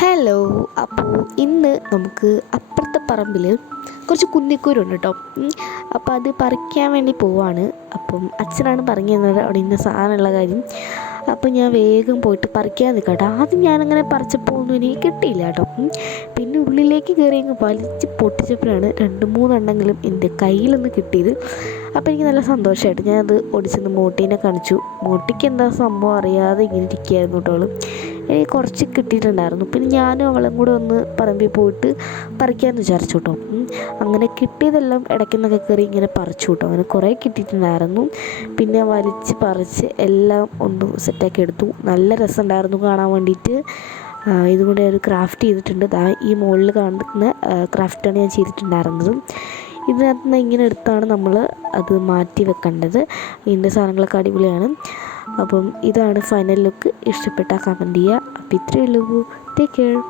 Hello അപ്പോൾ ഇന്ന് നമുക്ക് അപ്പുറത്തെ പറമ്പിൽ കുറച്ച് കുന്നിക്കൂരുണ്ട് കേട്ടോ അപ്പോൾ അത് പറിക്കാൻ വേണ്ടി പോവാണ്. അപ്പം അച്ഛനാണ് പറഞ്ഞു തന്നത് അവിടെ ഇന്ന സാധനമുള്ള കാര്യം. അപ്പോൾ ഞാൻ വേഗം പോയിട്ട് പറിക്കാൻ നിൽക്കട്ടെ. ആദ്യം ഞാനങ്ങനെ പറിച്ചപ്പോൾ ഒന്നും എനിക്ക് കിട്ടിയില്ല കേട്ടോ. പിന്നെ ഉള്ളിലേക്ക് കയറി അങ്ങ് വലിച്ച് പൊട്ടിച്ചപ്പോഴാണ് രണ്ട് മൂന്നെണ്ണെങ്കിലും എന്റെ കയ്യിലൊന്ന് കിട്ടിയത്. അപ്പോൾ എനിക്ക് നല്ല സന്തോഷമായിട്ട് ഞാനത് ഓടിച്ചെന്ന് മോട്ടീനെ കാണിച്ചു. മോട്ടിക്ക് എന്താ സംഭവം അറിയാതെ ഇങ്ങനെ ഇരിക്കുകയായിരുന്നു കേട്ടോ അവൾ. എനിക്ക് കുറച്ച് കിട്ടിയിട്ടുണ്ടായിരുന്നു. പിന്നെ ഞാനും അവളും കൂടെ ഒന്ന് പറമ്പിൽ പോയിട്ട് പറിക്കാമെന്ന് വിചാരിച്ചു കേട്ടോ. അങ്ങനെ കിട്ടിയതെല്ലാം ഇടയ്ക്കുന്നൊക്കെ കയറി ഇങ്ങനെ പറിച്ചു കേട്ടോ അങ്ങനെ കുറേ കിട്ടിയിട്ടുണ്ടായിരുന്നു. പിന്നെ വലിച്ച് പറിച്ച് എല്ലാം ഒന്ന് സെറ്റാക്കി എടുത്തു. നല്ല രസമുണ്ടായിരുന്നു കാണാൻ വേണ്ടിയിട്ട്. ഇതുകൊണ്ട് ഒരു ക്രാഫ്റ്റ് ചെയ്തിട്ടുണ്ട്. ദാ ഈ മുകളിൽ കാണുന്ന ക്രാഫ്റ്റാണ് ഞാൻ ചെയ്തിട്ടുണ്ടായിരുന്നത്. ഇതിനകത്ത് നിന്ന് ഇങ്ങനെ എടുത്താണ് നമ്മൾ അത് മാറ്റി വെക്കേണ്ടത്. ഇതിന്റെ സാധനങ്ങളൊക്കെ അടിപൊളിയാണ്. അപ്പം ഇതാണ് ഫൈനൽ ലുക്ക് ഇഷ്ടപ്പെട്ടാൽ കമന്റ് ചെയ്യുക. അപ്പം ഇത്രയേ ഉള്ളൂ. Take care